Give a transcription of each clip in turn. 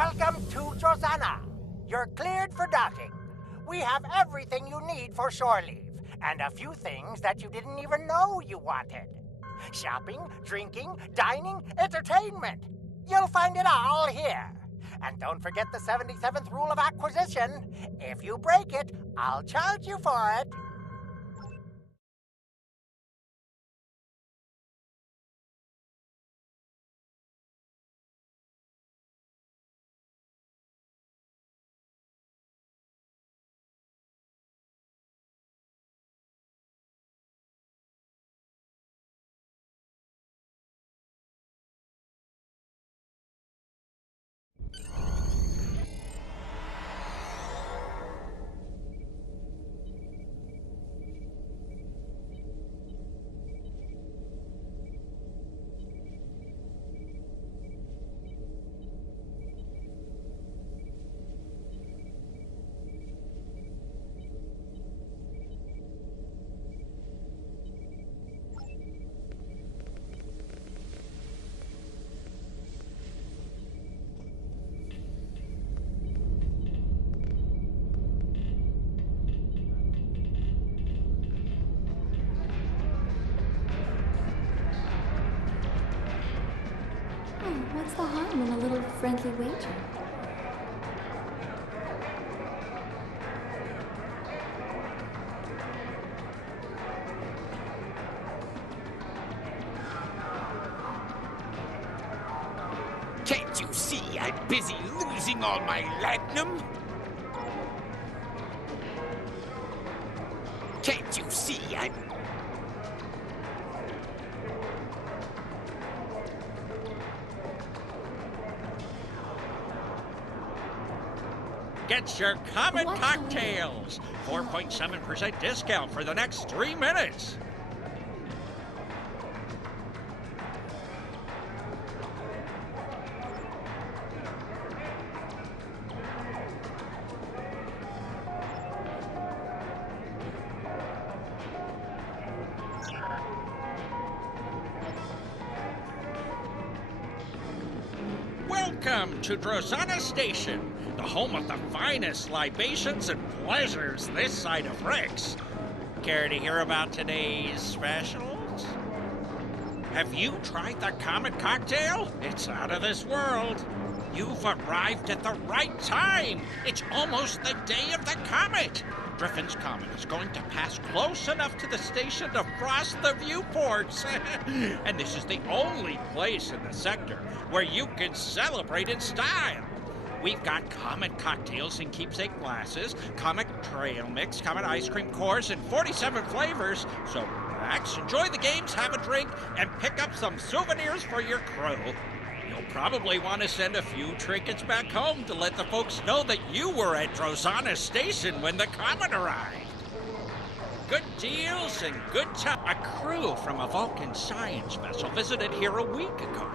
Welcome to Drozana. You're cleared for docking. We have everything you need for shore leave, and a few things that you didn't even know you wanted. Shopping, drinking, dining, entertainment. You'll find it all here. And don't forget the 77th rule of acquisition. If you break it, I'll charge you for it. What's the harm in a little friendly wager? Can't you see I'm busy losing all my latinum? Can't you see I'm... Get your Comet cocktails! 4.7% discount for the next 3 minutes. Welcome to Drozana Station, the home of the finest libations and pleasures this side of Rex. Care to hear about today's specials? Have you tried the Comet cocktail? It's out of this world. You've arrived at the right time. It's almost the day of the comet. Driffin's Comet is going to pass close enough to the station to frost the viewports. And this is the only place in the sector where you can celebrate in style. We've got Comet cocktails in keepsake glasses, Comet trail mix, Comet ice cream cores, and 47 flavors. So relax, enjoy the games, have a drink, and pick up some souvenirs for your crew. You'll probably want to send a few trinkets back home to let the folks know that you were at Drozana Station when the Comet arrived. Good deals and good time. A crew from a Vulcan science vessel visited here a week ago,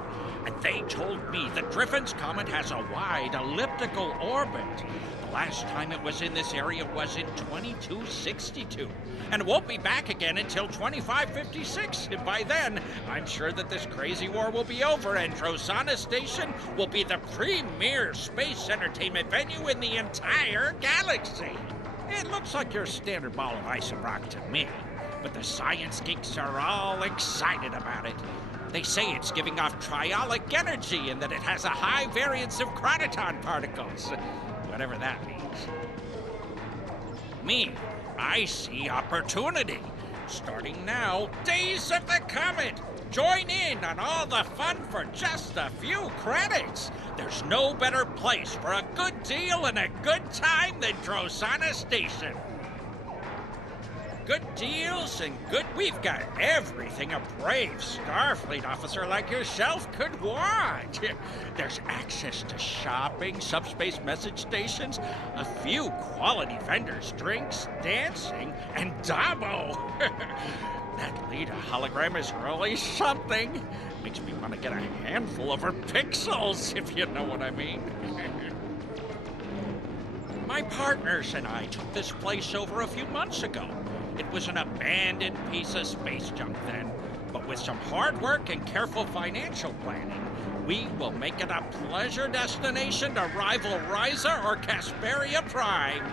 and they told me that Driffin's Comet has a wide elliptical orbit. The last time it was in this area was in 2262, and it won't be back again until 2556. And by then, I'm sure that this crazy war will be over, and Drozana Station will be the premier space entertainment venue in the entire galaxy. It looks like your standard ball of ice and rock to me, but the science geeks are all excited about it. They say it's giving off triolic energy and that it has a high variance of chronoton particles, whatever that means. Me, I see opportunity. Starting now, Days of the Comet. Join in on all the fun for just a few credits. There's no better place for a good deal and a good time than Drozana Station. Good deals and good... We've got everything a brave Starfleet officer like yourself could want. There's access to shopping, subspace message stations, a few quality vendors, drinks, dancing, and Dabo. That Lita hologram is really something. Makes me want to get a handful of her pixels, if you know what I mean. My partners and I took this place over a few months ago. It was an abandoned piece of space junk then, but with some hard work and careful financial planning, We will make it a pleasure destination to rival Ryza or Casperia Prime.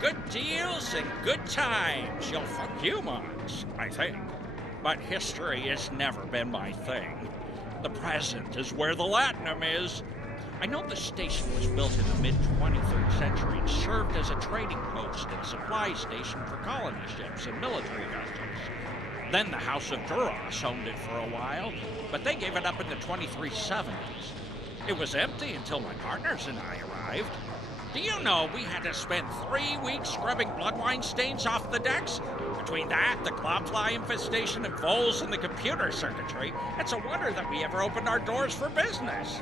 Good deals and good times. You'll find humans, I think. But history has never been my thing. The present is where the Latinum is. I know the station was built in the mid-23rd century and served as a trading post and supply station for colony ships and military vessels. Then the House of Duras owned it for a while, but they gave it up in the 2370s. It was empty until my partners and I arrived. Do you know we had to spend 3 weeks scrubbing bloodwine stains off the decks? Between that, the clawfly infestation, and voles in the computer circuitry, it's a wonder that we ever opened our doors for business.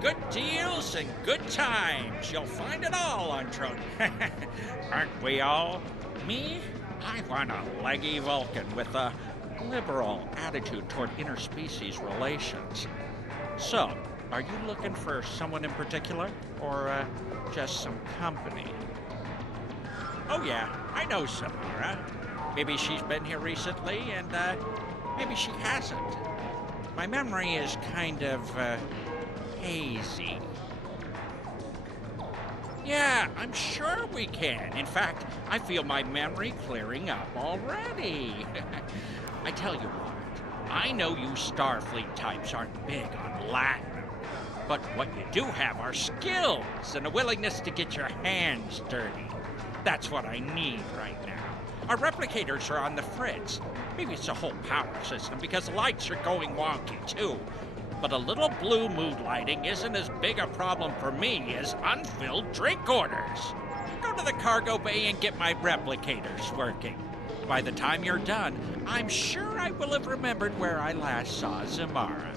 Good deals and good times. You'll find it all on Trode. Aren't we all? Me? I want a leggy Vulcan with a liberal attitude toward interspecies relations. So, are you looking for someone in particular, or just some company? Oh yeah, I know Samara. Maybe she's been here recently, and maybe she hasn't. My memory is kind of hazy. Yeah, I'm sure we can. In fact, I feel my memory clearing up already. I tell you what, I know you Starfleet types aren't big on Latin, but what you do have are skills and a willingness to get your hands dirty. That's what I need right now. Our replicators are on the fritz. Maybe it's a whole power system because the lights are going wonky too. But a little blue mood lighting isn't as big a problem for me as unfilled drink orders. Go to the cargo bay and get my replicators working. By the time you're done, I'm sure I will have remembered where I last saw Zamara.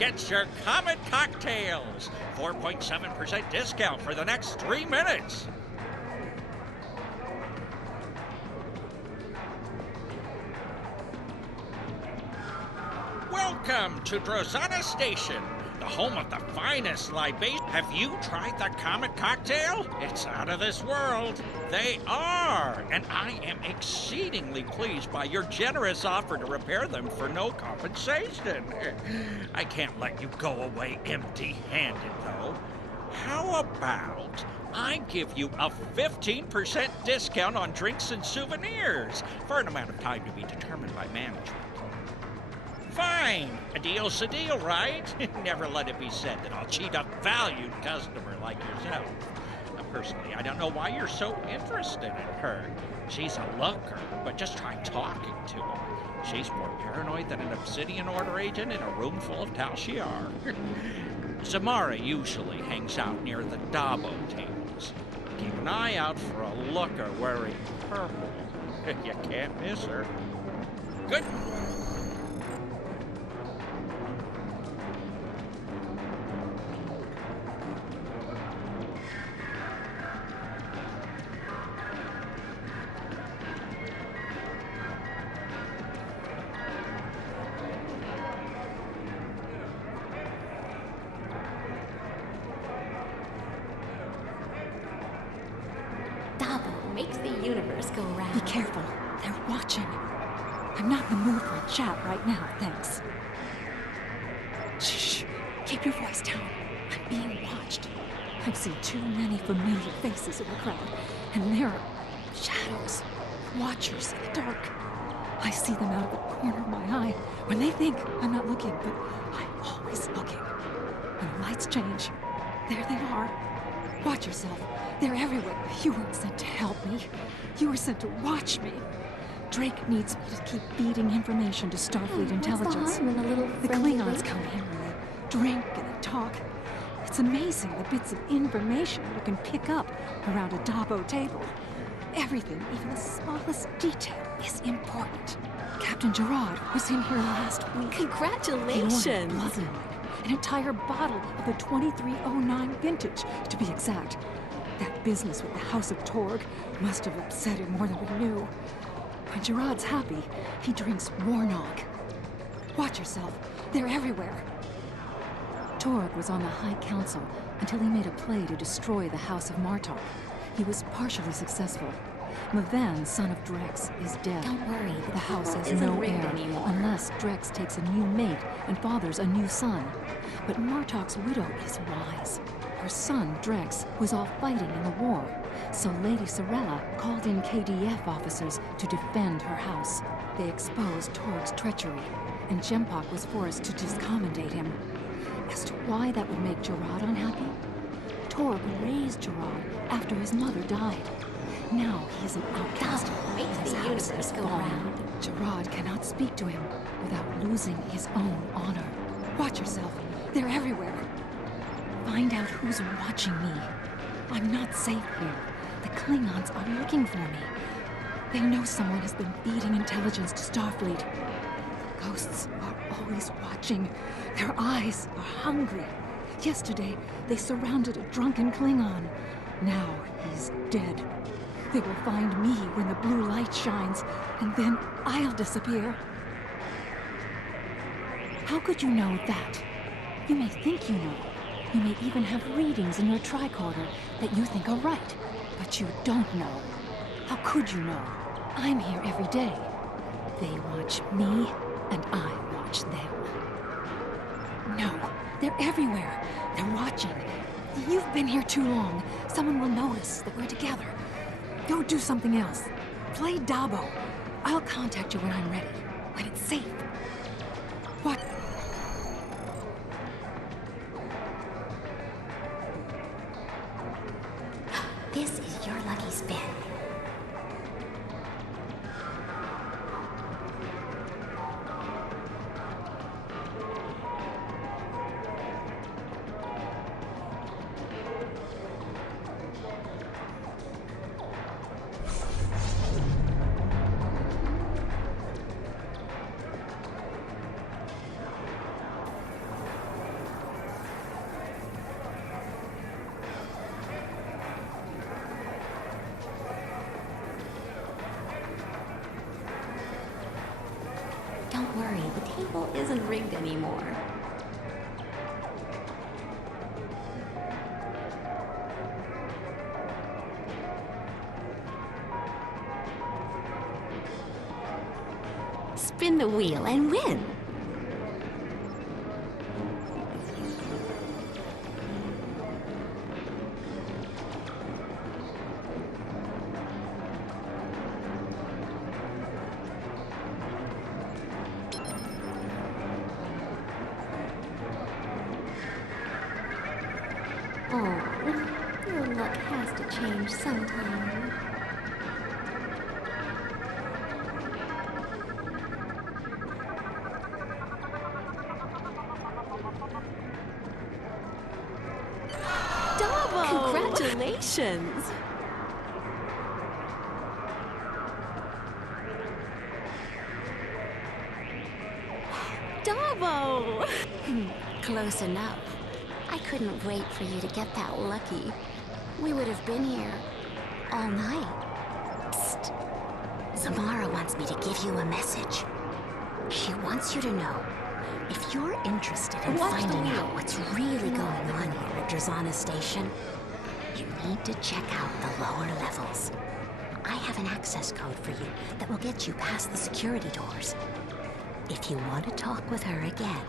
Get your Comet cocktails. 4.7% discount for the next 3 minutes. Welcome to Drozana Station, the home of the finest libation. Have you tried the Comet cocktail? It's out of this world. They are, and I am exceedingly pleased by your generous offer to repair them for no compensation. I can't let you go away empty-handed, though. How about I give you a 15% discount on drinks and souvenirs for an amount of time to be determined by management? Fine. A deal's a deal, right? Never let it be said that I'll cheat a valued customer like yourself. Personally, I don't know why you're so interested in her. She's a looker, but just try talking to her. She's more paranoid than an Obsidian Order agent in a room full of Tal Shiar. Zamara usually hangs out near the Dabo tables. Keep an eye out for a looker wearing purple. You can't miss her. Good. Dabo makes the universe go round. Be careful. They're watching. I'm not in the mood for a chat right now, thanks. Shh. Keep your voice down. I'm being watched. I've seen too many familiar faces in the crowd, and there are shadows, watchers in the dark. I see them out of the corner of my eye when they think I'm not looking, but I'm always looking. When the lights change, there they are. Watch yourself. They're everywhere. You weren't sent to help me. You were sent to watch me. Drake needs me to keep feeding information to Starfleet intelligence. What's the harm in a little The friendly Klingons wait? come here and they drink and they talk. It's amazing the bits of information you can pick up around a Dabo table. Everything, even the smallest detail, is important. Captain Gerard was in here last week. He ordered Congratulations! bloodline, an entire bottle of the 2309 vintage, to be exact. That business with the House of Torg must have upset him more than we knew. When Gerard's happy, he drinks Warnog. Watch yourself. They're everywhere. Torg was on the High Council until he made a play to destroy the House of Martok. He was partially successful. Mavan, son of Drex, is dead. Don't worry, The house has isn't no rigged heir anymore. unless Drex takes a new mate and fathers a new son. But Martok's widow is wise. Her son, Drex, was off fighting in the war, so Lady Sorella called in KDF officers to defend her house. They exposed Torg's treachery, and Jempok was forced to discommendate him. As to why that would make Gerard unhappy? Torg raised Gerard after his mother died. Now he is an outcast. Dabo makes His the house universe is go fallen. round. Gerard cannot speak to him without losing his own honor. Watch yourself. They're everywhere. Find out who's watching me. I'm not safe here. The Klingons are looking for me. They know someone has been feeding intelligence to Starfleet. The ghosts are always watching. Their eyes are hungry. Yesterday, they surrounded a drunken Klingon. Now he's dead. They will find me when the blue light shines, and then I'll disappear. How could you know that? You may think you know. You may even have readings in your tricorder that you think are right, but you don't know. How could you know? I'm here every day. They watch me, and I watch them. No, they're everywhere. They're watching. You've been here too long. Someone will notice that we're together. Go do something else. Play Dabo. I'll contact you when I'm ready, when it's safe. What? This is your lucky spin. worry, the table isn't rigged anymore. Spin the wheel and win! Oh, your luck has to change sometime. Davo! Congratulations! Davo! Close enough. I couldn't wait for you to get that lucky. We would have been here all night. Psst. Samara wants me to give you a message. She wants you to know, if you're interested in finding out what's really going on here at Drozana Station, you need to check out the lower levels. I have an access code for you that will get you past the security doors. If you want to talk with her again,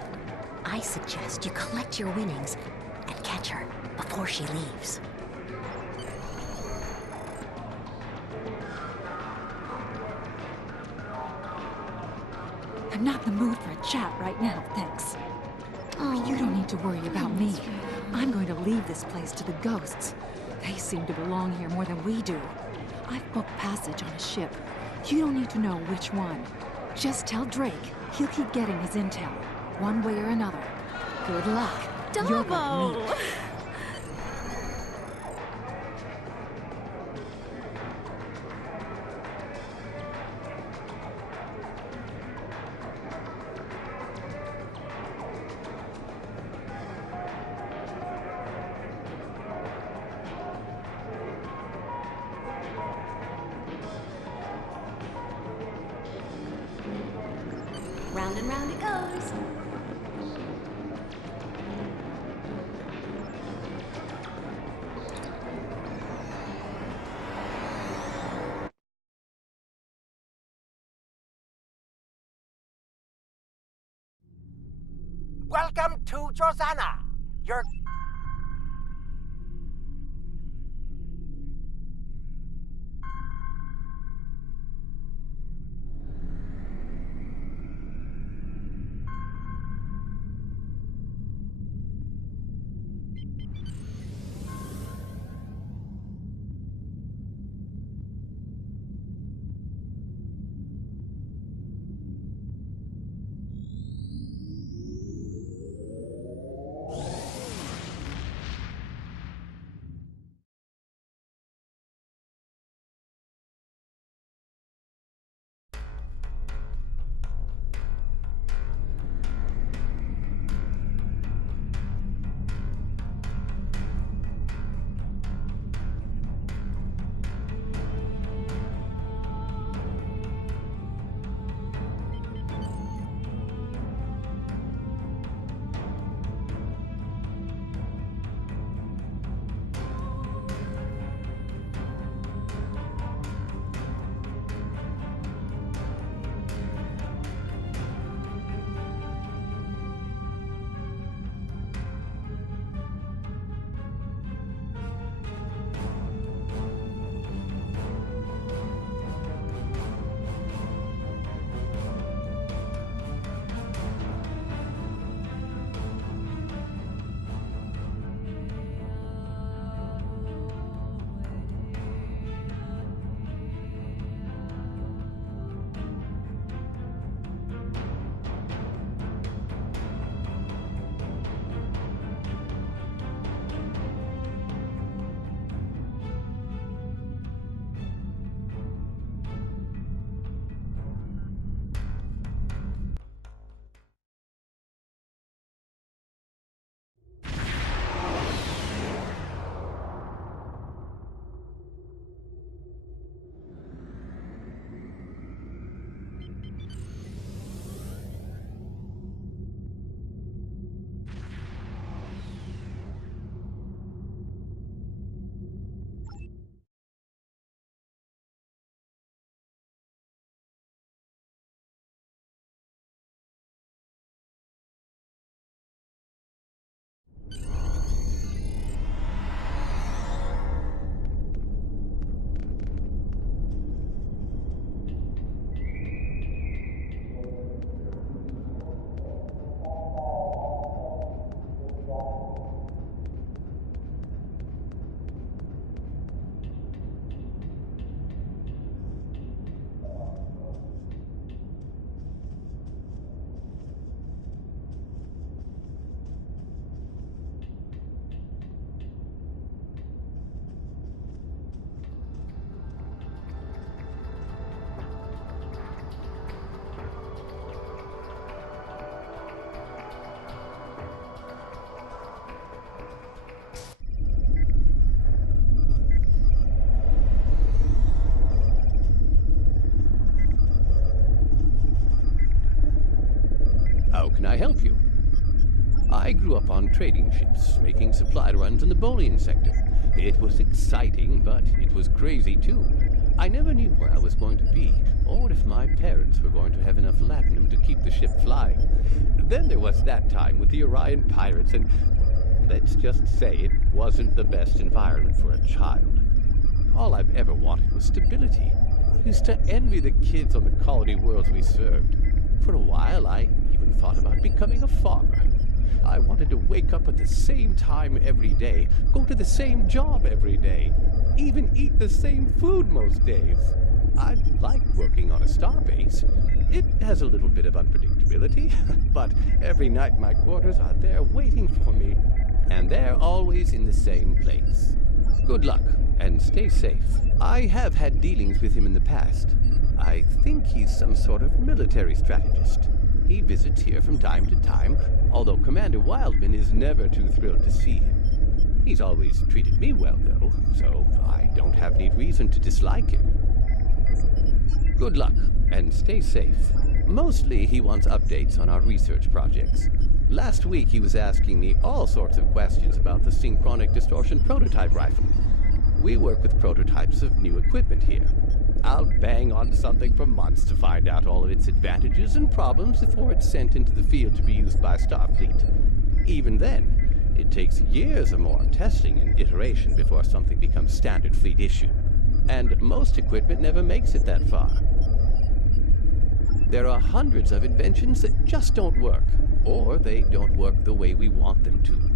I suggest you collect your winnings and catch her before she leaves. I'm not in the mood for a chat right now, thanks. Oh, You don't need to worry about me. I'm going to leave this place to the ghosts. They seem to belong here more than we do. I've booked passage on a ship. You don't need to know which one. Just tell Drake he'll keep getting his intel, one way or another. Good luck. You're gonna meet. round and round it goes. Welcome to Drozana. Your How can I help you? I grew up on trading ships, making supply runs in the bullion sector. It was exciting, but it was crazy too. I never knew where I was going to be, or if my parents were going to have enough latinum to keep the ship flying. Then there was that time with the Orion pirates, and let's just say it wasn't the best environment for a child. All I've ever wanted was stability. I used to envy the kids on the colony worlds we served. For a while, I even thought about becoming a farmer. I wanted to wake up at the same time every day, go to the same job every day, even eat the same food most days. I like working on a starbase. It has a little bit of unpredictability, but every night my quarters are there waiting for me, and they're always in the same place. Good luck, and stay safe. I have had dealings with him in the past. I think he's some sort of military strategist. He visits here from time to time, although Commander Wildman is never too thrilled to see him. He's always treated me well, though, so I don't have any reason to dislike him. Good luck, and stay safe. Mostly he wants updates on our research projects. Last week he was asking me all sorts of questions about the synchronic distortion prototype rifle. We work with prototypes of new equipment here. I'll bang on something for months to find out all of its advantages and problems before it's sent into the field to be used by Starfleet. Even then, it takes years or more of testing and iteration before something becomes standard fleet issue. And most equipment never makes it that far. There are hundreds of inventions that just don't work, or they don't work the way we want them to.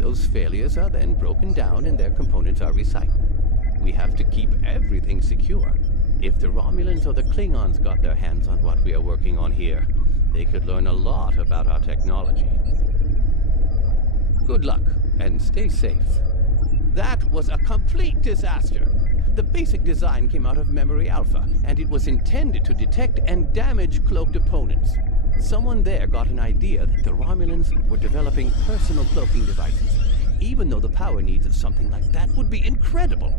Those failures are then broken down and their components are recycled. We have to keep everything secure. If the Romulans or the Klingons got their hands on what we are working on here, they could learn a lot about our technology. Good luck, and stay safe. That was a complete disaster. The basic design came out of Memory Alpha, and it was intended to detect and damage cloaked opponents. Someone there got an idea that the Romulans were developing personal cloaking devices, even though the power needs of something like that would be incredible.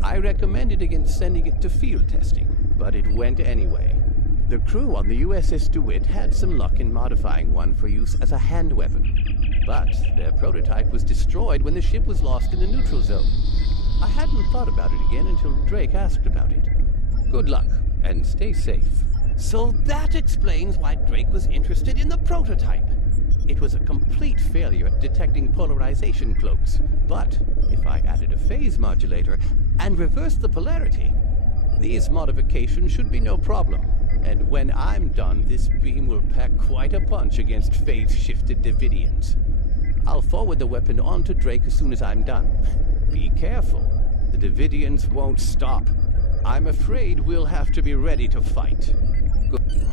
I recommended against sending it to field testing, but it went anyway. The crew on the USS DeWitt had some luck in modifying one for use as a hand weapon, but their prototype was destroyed when the ship was lost in the neutral zone. I hadn't thought about it again until Drake asked about it. Good luck, and stay safe. So that explains why Drake was interested in the prototype. It was a complete failure at detecting polarization cloaks, but if I added a phase modulator and reversed the polarity, these modifications should be no problem. And when I'm done, this beam will pack quite a punch against phase-shifted Davidians. I'll forward the weapon on to Drake as soon as I'm done. Be careful. The Davidians won't stop. I'm afraid we'll have to be ready to fight. Good.